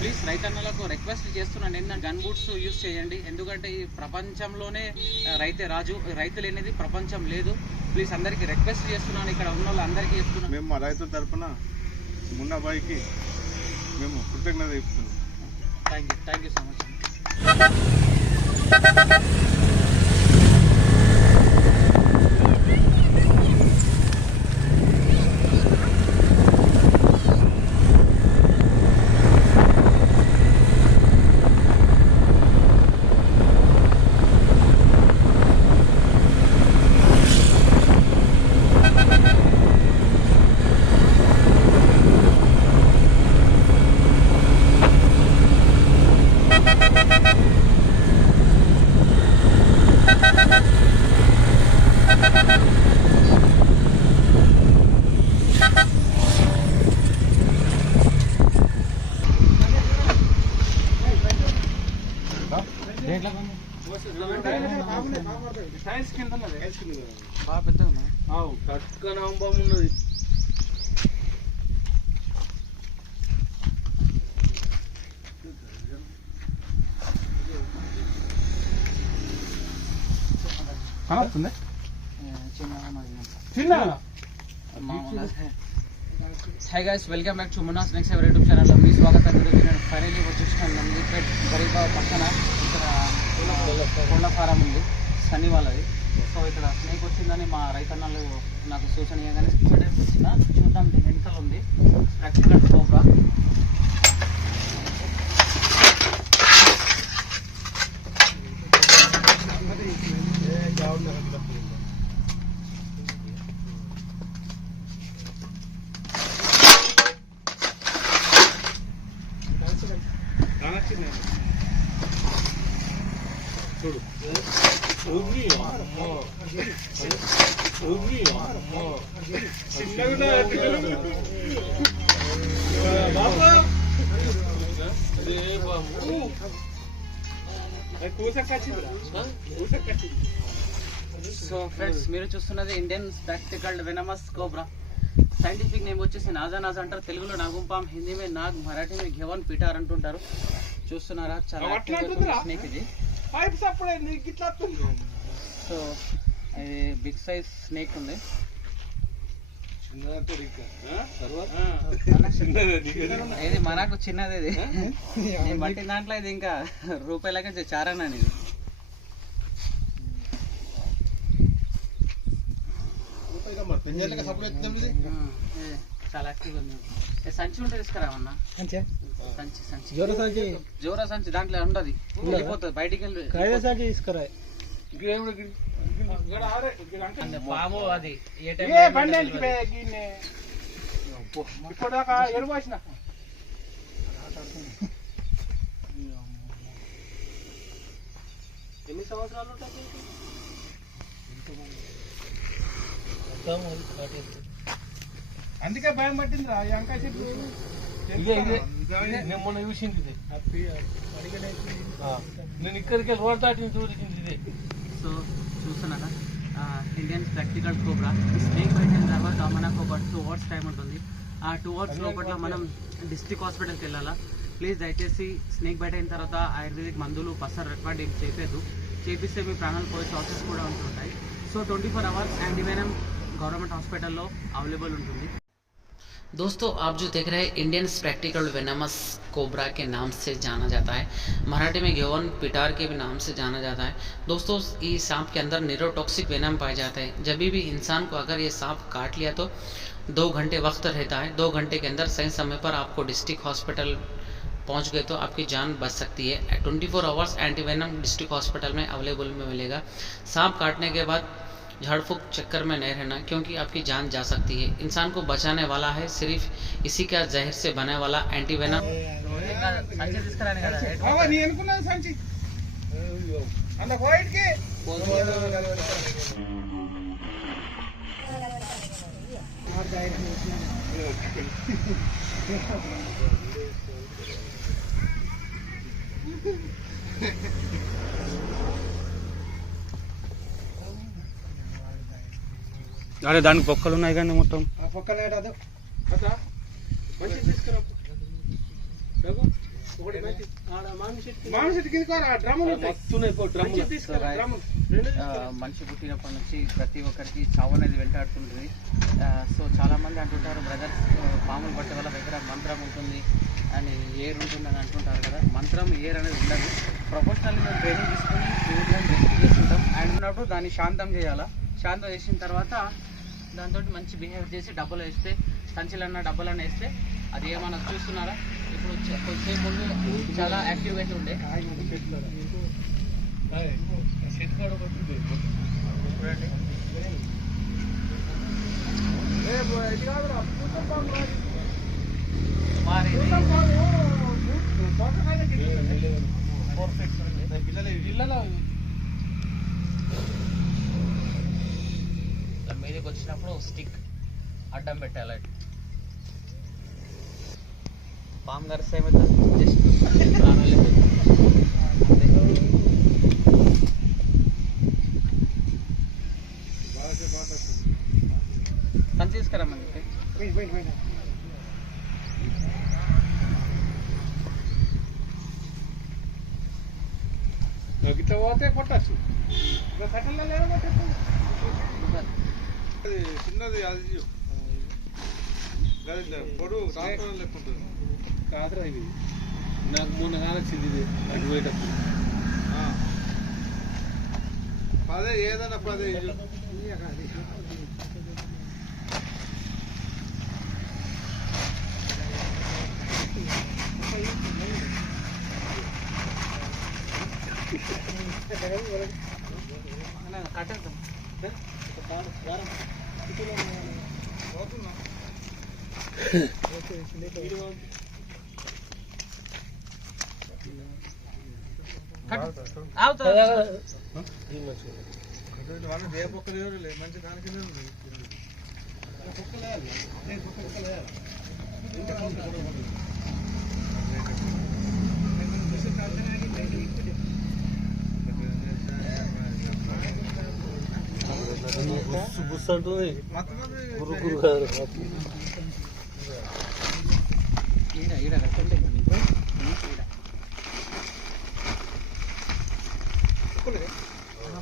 Please రైతన్నలకు request చేస్తున్నాను, ఏంటంటే గన్ బూట్స్ యూజ్ చేయండి. ఎందుకంటే ఈ ప్రపంచంలోనే రైతే రాజు, రైతు లేనిది ప్రపంచం లేదు. ప్లీజ్ అందరికీ రిక్వెస్ట్ చేస్తున్నాను, ఇక్కడ ఉన్న వాళ్ళందరికీ చెప్తున్నాను. మేము మా రైతుల తరఫున మున్నాబాయికి మేము కృతజ్ఞత చెప్తున్నాం. Thank you so much. బాగా పెద్దగా ఉన్నది. కనొస్తుంది చిన్న hi guys, welcome back to Munna's next ever YouTube ఛానల్లో మీ స్వాగతం. ఈరోజు నేను ఫైనల్లీ వచ్చేసాను నందిపేట్ గరీబా పక్కన. ఇక్కడ కోళ్ళ ఫారం ఉంది, సన్నీ వాళ్ళది. సో ఇక్కడ స్నేక్ వచ్చిందని మా రైతన్నలు నాకు సూచన ఇవ్వగానే స్పీడ్ వచ్చిన చూద్దాం. దీని వెనకాల ఉంది ప్రాక్టికల్ కోబ్రా. చూడు సో ఫ్రెండ్స్, మీరు చూస్తున్నది Indian practical venomous cobra. Scientific name వచ్చేసి నాజా నాజా అంటారు, తెలుగులో నాగుంపాం, హిందీ మే నాగ్, మరాఠీ మే ఘెవన్ పిటార్ అంటుంటారు. చూస్తున్నారా, చాలా స్నేక్ ఇది. సో ఇది బిగ్ సైజ్ స్నేక్ ఉంది. ఇది మనకు చిన్నది, ఇది నేను బట్టి దాంట్లో ఇది ఇంకా రూపాయలకి చారణ ఇది. చాలా యాక్టివ్ ఉంది. సంచి ఉంటే తీసుకురామన్నా, సంచి సంచి జోరా సంచి దాంట్లో ఉండదు, వెళ్ళిపోతుంది బయటికి వెళ్ళి తీసుకురా. పాము అది ఏ టైం ఎన్ని సంవత్సరాలు ఉంటాయి? అందుకే భయం పట్టిందిరా ఈ వంకాయ చెట్టు. నేను మొన్న చూసింది ఇది, నేను ఇక్కడికి రోడ్ దాటి చూసింది ఇదే. సో చూస్తున్నారా, Indian practical cobra. Snake bite అయిన తర్వాత మనకు ఒక 2 hours టైం ఉంటుంది. ఆ 2 hours లోపల మనం డిస్ట్రిక్ట్ హాస్పిటల్కి వెళ్ళాలా. ప్లీజ్ దయచేసి స్నేక్ బైట్ అయిన తర్వాత ఆయుర్వేదిక్ మందులు పసర్ రికార్డ్ ఏం చేపిస్తే మీ ప్రాణాలు పోయే ఛాన్సెస్ కూడా ఉంటుంటాయి. So 24 hours antivenom government hospital available ఉంటుంది. दोस्तों, आप जो देख रहे हैं इंडियन स्पेक्टिकल वेनमस कोबरा के नाम से जाना जाता है, मराठी में घेवन पिटार के भी नाम से जाना जाता है. दोस्तों, ये सांप के अंदर न्यूरोटॉक्सिक वेनम पाया जाता है. जब भी इंसान को अगर ये सांप काट लिया तो 2 घंटे वक्त रहता है. 2 घंटे के अंदर सही समय पर आपको डिस्ट्रिक्ट हॉस्पिटल पहुंच गए तो आपकी जान बच सकती है. 24 आवर्स एंटीवेनम डिस्ट्रिक्ट हॉस्पिटल में अवेलेबल में मिलेगा. सांप काटने के बाद झाड़ फूक चक्कर में नहीं रहना, क्योंकि आपकी जान जा सकती है. इंसान को बचाने वाला है सिर्फ इसी का जहर से बने वाला एंटीवेनम. అరే దానికి పొక్కలు ఉన్నాయి కానీ మొత్తం ఆ పక్కన అదో అదా మంచి తీసుకురా రఘు ఒకటి మంచి ఆడ మామిడి చెట్టు కింద కోరా డ్రమ్ములు వస్తున్నాయి డ్రమ్ములు తీసుకురా డ్రమ్ములు మనిషి పుట్టినప్పటి నుంచి ప్రతి ఒక్కరికి చావు అనేది వెంటాడుతుంటుంది. సో చాలామంది అంటుంటారు బ్రదర్స్ పాములు పట్టే వల్ల దగ్గర మంత్రం ఉంటుంది అని ఏర్ ఉంటుంది అని అంటుంటారు కదా. మంత్రం ఏర్ అనేది ఉండదు. ప్రొఫెషనల్ మేము ట్రైనింగ్ తీసుకుని వీటిని రెస్క్యూ చేస్తుంటాం. అండ్ ఉన్నప్పుడు దాన్ని శాంతం చేయాలా. శాంతం చేసిన తర్వాత దాంతో మంచి బిహేవ్ చేసి డబ్బులు వేస్తే సంచులన్నా డబ్బులన్నా వేస్తే అది ఏమన్నా చూస్తున్నారా ఇప్పుడు కొద్దిసేపు ముందు చాలా యాక్టివ్గా అయితే ఉండే. మరి మీదకి వచ్చినప్పుడు స్టిక్ అడ్డం పెట్టాలి. పాము కరిస్తే ఏమవుతుంది? జస్ట్ ప్రాణాలు సంచి తీసుకురమ్మని ఇట్లా పోతే కొట్టచ్చు కట్టెల్లో లేవో చిన్నది అది పొడుగు సాయంత్రం లెక్క ఉంటుంది. కాదురా ఇది నాకు మొన్న కానొచ్చింది ఇది అటు పోయేటప్పుడు అదే ఏదైనా పదే కట్టేద్దాం. ఏ పొక్కలు మంచి దానికి బుస్సు అంటుంది గురు గురు కాదు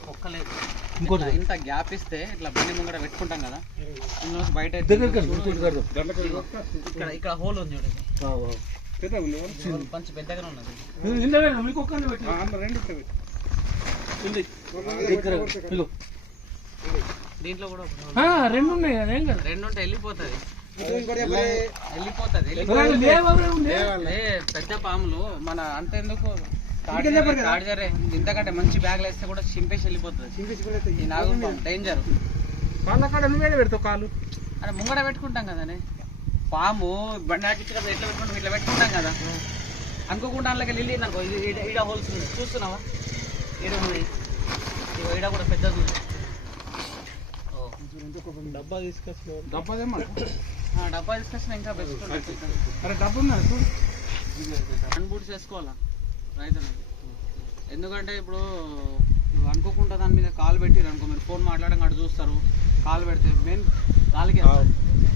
పొక్కలేదు. ఇంకోటి ఇంత గ్యాప్ ఇస్తే ఇట్లా బండి ముంగడ పెట్టుకుంటాం కదా, ఇందులో బయట ఇక్కడ హోల్ ఉంది చూడండి, కొంచెం పెద్దగానే ఉన్నది. దీంట్లో కూడా రెండు ఉన్నాయి కదా ఏం కదా రెండు ఉంటే వెళ్ళిపోతుంది. పెద్ద పాములు మన అంతెందుకు కాడిజరే ఇంతకంటే మంచి బ్యాగ్లు వేస్తే కూడా చింపేసి వెళ్ళిపోతుంది. ఈ నాగు డేంజర్. కాళ్ళ నువ్వే పెడతావు కాలు అంటే ముంగడ పెట్టుకుంటాం కదనే పాము బండి ఆటించినప్పుడు ఎట్లా పెట్టుకుంటాం, ఇట్లా పెట్టుకుంటాం కదా. అనుకోకుండా అందులోకి వెళ్ళి అనుకో, ఈడ హోల్స్ చూస్తున్నావా, ఈడ ఉన్నాయి, ఈడ కూడా పెద్దది. డబ్బా తీసుకొచ్చిన డబ్బా తీసుకొచ్చిన ఇంకా బెస్ట్. అరే డబ్బా ఉందా చూడు, హ్యాండ్ బూట్స్ వేసుకోవాలా రైతులు. ఎందుకంటే ఇప్పుడు నువ్వు అనుకోకుండా దాని మీద కాలు పెట్టిరు అనుకో, మీరు ఫోన్ మాట్లాడడం అటు చూస్తారు, కాలు పెడితే మెయిన్ కాలుకి.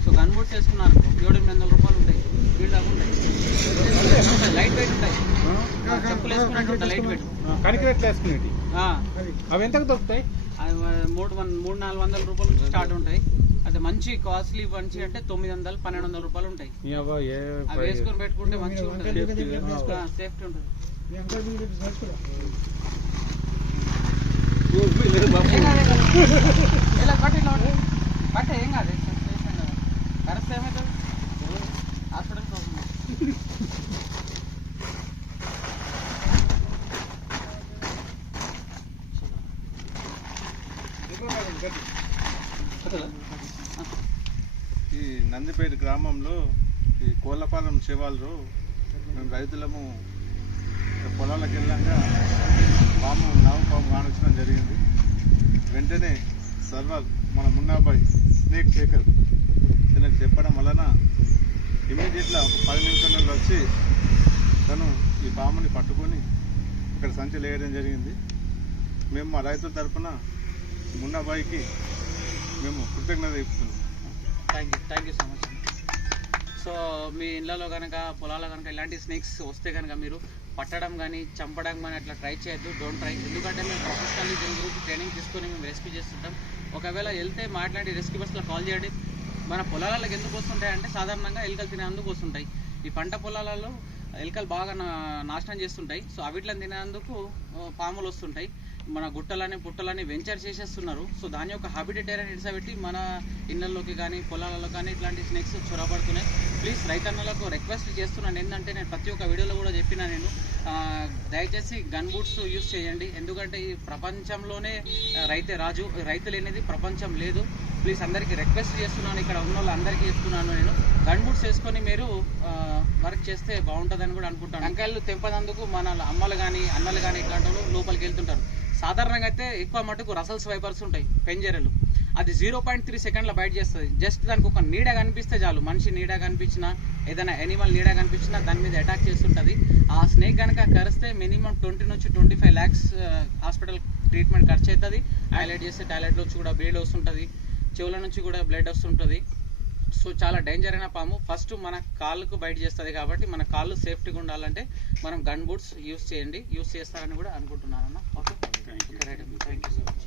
సో గన్ బూట్స్ వేసుకున్నారు 700-800 రూపాయలు ఉంటాయి, వీడు దాకా ఉంటాయి, లైట్ వెయిట్ ఉంటాయి. చెప్పులు వేసుకున్నట్టు ఉంటాయి లైట్ వెయిట్. కనికరెట్లు వేసుకునేవి అవి ఎంతకు దొరుకుతాయి? అవి 300-400 రూపాయల నుంచి స్టార్ట్ ఉంటాయి. అంటే మంచి కాస్ట్లీ మంచి అంటే 900-1200 రూపాయలు ఉంటాయి. అవి వేసుకొని పెట్టుకుంటే మంచిగా ఉంటుంది, సేఫ్టీ ఉంటుంది. ఇలా కట్టే ఏం కాదు, కరెక్ట్ ఏమవుతుంది హాస్పిటల్కి పోతుంది. ఈ నందిపేట గ్రామంలో ఈ కోళ్ళపాలెం శివాళ్ళు మేము రైతులము పొలాలకు వెళ్ళాక నాగు పాము కానొచ్చడం జరిగింది. వెంటనే సర్వర్ మన మున్నాబాయ్ స్నేక్ శేఖర్ తనకు చెప్పడం వలన ఇమీడియట్గా ఒక 10 నిమిషాలలో వచ్చి తను ఈ పాముని పట్టుకొని ఇక్కడ సంచులు వేయడం జరిగింది. మేము మా రైతుల తరఫున మున్నాబాయికి మేము కృతజ్ఞత చెప్తున్నాం. Thank you so much. So మీ ఇళ్ళలో కనుక పొలాల్లో కనుక ఇలాంటి స్నేక్స్ వస్తే కనుక మీరు పట్టడం కానీ చంపడం కానీ అట్లా ట్రై చేయొద్దు, డోంట్ ట్రై. ఎందుకంటే మేము ప్రొఫెషనల్లీ దీని గురించి ట్రైనింగ్ తీసుకొని మేము రెస్క్యూ చేస్తుంటాం. ఒకవేళ వెళ్తే మాట్లాడి రెస్క్యూ బస్లో కాల్ చేయండి. మన పొలాలకు ఎందుకు వస్తుంటాయి అంటే సాధారణంగా ఎలుకలు తినేందుకు వస్తుంటాయి. ఈ పంట పొలాలలో ఎలుకలు బాగా నాశనం చేస్తుంటాయి. సో అవిట్లను తినేందుకు పాములు వస్తుంటాయి. మన గుట్టలని పుట్టలని వెంచర్ చేసేస్తున్నారు. సో దాని యొక్క హ్యాబిటేట్ ఏరియా నిడిసబెట్టి మన ఇళ్ళల్లోకి కానీ పొలాలలో కానీ ఇట్లాంటి స్నేక్స్ చొరబడుతున్నాయి. ప్లీజ్ రైతన్నలకు రిక్వెస్ట్ చేస్తున్నాను ఏంటంటే, నేను ప్రతి ఒక్క వీడియోలో కూడా చెప్పినా, నేను దయచేసి గన్ బూట్స్ యూజ్ చేయండి. ఎందుకంటే ఈ ప్రపంచంలోనే రైతే రాజు, రైతు లేనిది ప్రపంచం లేదు. ప్లీజ్ అందరికీ రిక్వెస్ట్ చేస్తున్నాను, ఇక్కడ ఉన్న వాళ్ళందరికీ చెప్తున్నాను. నేను గన్ బూట్స్ వేసుకొని మీరు వర్క్ చేస్తే బాగుంటుందని కూడా అనుకుంటాను. వంకాయలు తెంపనందుకు మన అమ్మలు కానీ అన్నలు కానీ ఇట్లాంటి వాళ్ళు లోపలికి వెళ్తుంటారు. సాధారణంగా అయితే ఎక్కువ మటుకు రసల్స్ వైపర్స్ ఉంటాయి పెంజరలు. అది 0.3 సెకండ్ల బయట చేస్తుంది. జస్ట్ దానికి ఒక నీడ కనిపిస్తే చాలు, మనిషి నీడ కనిపించినా ఏదైనా యానిమల్ నీడ కనిపించినా దాని మీద అటాక్ చేస్తుంటుంది. ఆ స్నేక్ కనుక కరిస్తే మినిమం 20 నుంచి 25 lakhs హాస్పిటల్ ట్రీట్మెంట్ ఖర్చు అవుతుంది. టాయిలెట్ చేస్తే టాయిలెట్ నుంచి కూడా బ్లడ్ వస్తుంటుంది, చెవుల నుంచి కూడా బ్లడ్ వస్తుంటుంది. సో చాలా డేంజర్ అయిన పాము. ఫస్ట్ మన కాళ్ళకు బయట చేస్తుంది కాబట్టి మన కాళ్ళు సేఫ్టీగా ఉండాలంటే మనం గన్ బూట్స్ యూస్ చేయండి. యూస్ చేస్తారని కూడా అనుకుంటున్నాను అన్న. Okay, right. Thank you so much.